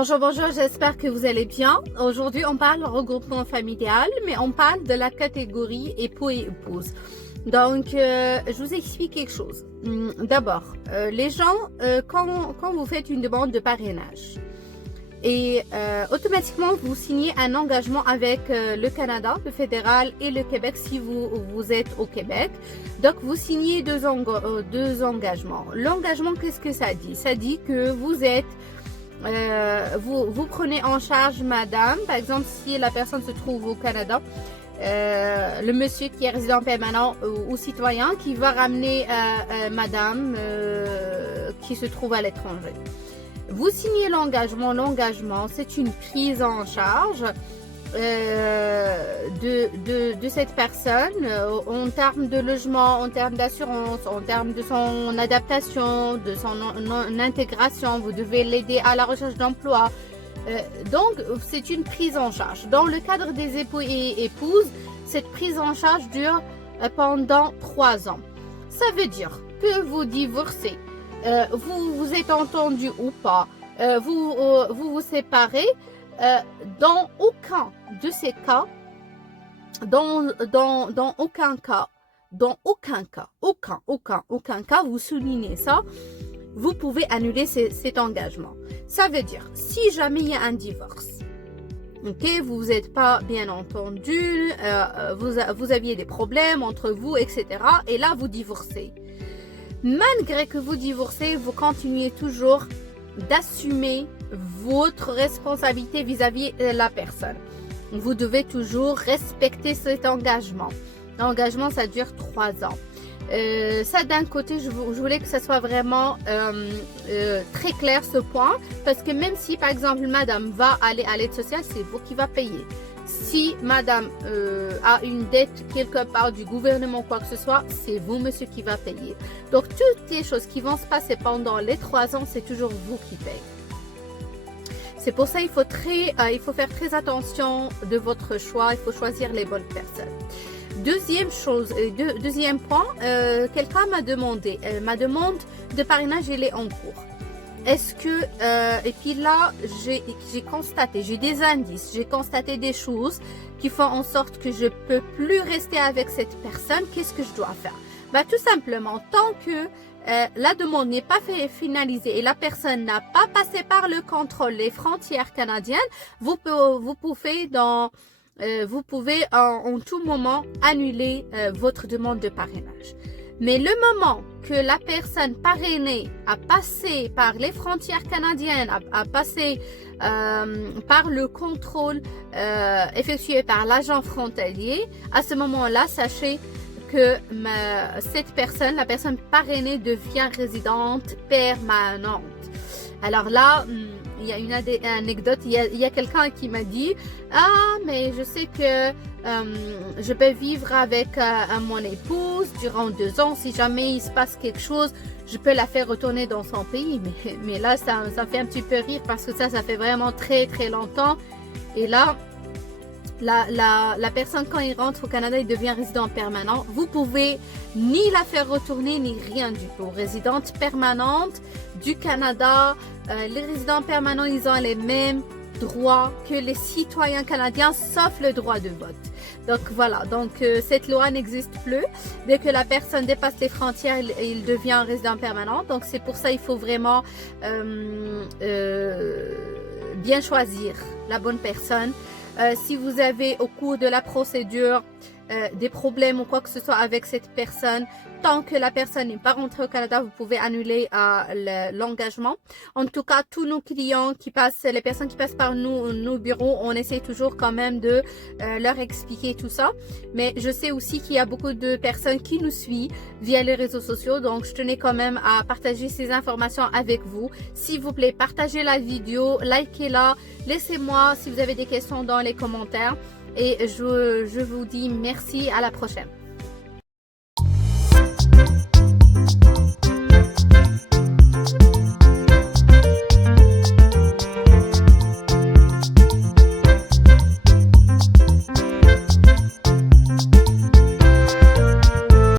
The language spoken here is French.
Bonjour, bonjour, j'espère que vous allez bien. Aujourd'hui, on parle regroupement familial, mais on parle de la catégorie époux et épouse. Donc, je vous explique quelque chose. D'abord, les gens, quand vous faites une demande de parrainage, et automatiquement, vous signez un engagement avec le Canada, le fédéral et le Québec si vous êtes au Québec. Donc, vous signez deux engagements. L'engagement, qu'est-ce que ça dit? Ça dit que vous êtes... vous prenez en charge madame, par exemple si la personne se trouve au Canada, le monsieur qui est résident permanent ou citoyen qui va ramener madame qui se trouve à l'étranger. Vous signez l'engagement, c'est une prise en charge de cette personne en termes de logement, en termes d'assurance, en termes de son adaptation, de son intégration. Vous devez l'aider à la recherche d'emploi. Donc, c'est une prise en charge. Dans le cadre des époux et épouses, cette prise en charge dure pendant 3 ans. Ça veut dire que vous divorcez, vous êtes entendu ou pas, vous séparez. Dans aucun de ces cas, dans aucun cas, vous soulignez ça, vous pouvez annuler cet engagement. Ça veut dire, si jamais il y a un divorce, ok, vous n'êtes pas bien entendu, vous aviez des problèmes entre vous, etc. Et là, vous divorcez. Malgré que vous divorcez, vous continuez toujours d'assumer votre responsabilité vis-à-vis de la personne. Vous devez toujours respecter cet engagement. L'engagement, ça dure 3 ans. Ça, d'un côté, je voulais que ça soit vraiment très clair ce point, parce que même si, par exemple, madame va aller à l'aide sociale, c'est vous qui va payer. Si madame a une dette quelque part du gouvernement ou quoi que ce soit, c'est vous, monsieur, qui va payer. Donc, toutes les choses qui vont se passer pendant les 3 ans, c'est toujours vous qui payez. C'est pour ça il faut faire très attention de votre choix, il faut choisir les bonnes personnes. Deuxième point, quelqu'un m'a demandé, ma demande de parrainage, elle est en cours. Est-ce que, et puis là, j'ai constaté, j'ai des indices, j'ai constaté des choses qui font en sorte que je peux plus rester avec cette personne. Qu'est-ce que je dois faire? Bah, tout simplement, tant que la demande n'est pas finalisée et la personne n'a pas passé par le contrôle des frontières canadiennes, vous pouvez en tout moment annuler votre demande de parrainage. Mais le moment que la personne parrainée a passé par les frontières canadiennes, a passé par le contrôle effectué par l'agent frontalier, à ce moment-là, sachez que cette personne, la personne parrainée, devient résidente permanente. Alors là, il y a une anecdote, il y a quelqu'un qui m'a dit « Ah, mais je sais que je peux vivre avec mon épouse durant 2 ans. Si jamais il se passe quelque chose, je peux la faire retourner dans son pays. » Mais là, ça fait un petit peu rire parce que ça fait vraiment très, très longtemps. Et là, la personne, quand il rentre au Canada, il devient résident permanent. Vous pouvez ni la faire retourner, ni rien du tout. Résidente permanente du Canada, les résidents permanents, ils ont les mêmes droits que les citoyens canadiens, sauf le droit de vote. Donc voilà, donc cette loi n'existe plus. Dès que la personne dépasse les frontières, il devient résident permanent. Donc c'est pour ça il faut vraiment bien choisir la bonne personne. Si vous avez au cours de la procédure des problèmes ou quoi que ce soit avec cette personne, tant que la personne n'est pas rentrée au Canada, vous pouvez annuler l'engagement. En tout cas, tous nos clients les personnes qui passent par nos bureaux, on essaie toujours quand même de leur expliquer tout ça. Mais je sais aussi qu'il y a beaucoup de personnes qui nous suivent via les réseaux sociaux, donc je tenais quand même à partager ces informations avec vous. S'il vous plaît, partagez la vidéo, likez-la, laissez-moi si vous avez des questions dans les commentaires. Et je vous dis merci, à la prochaine.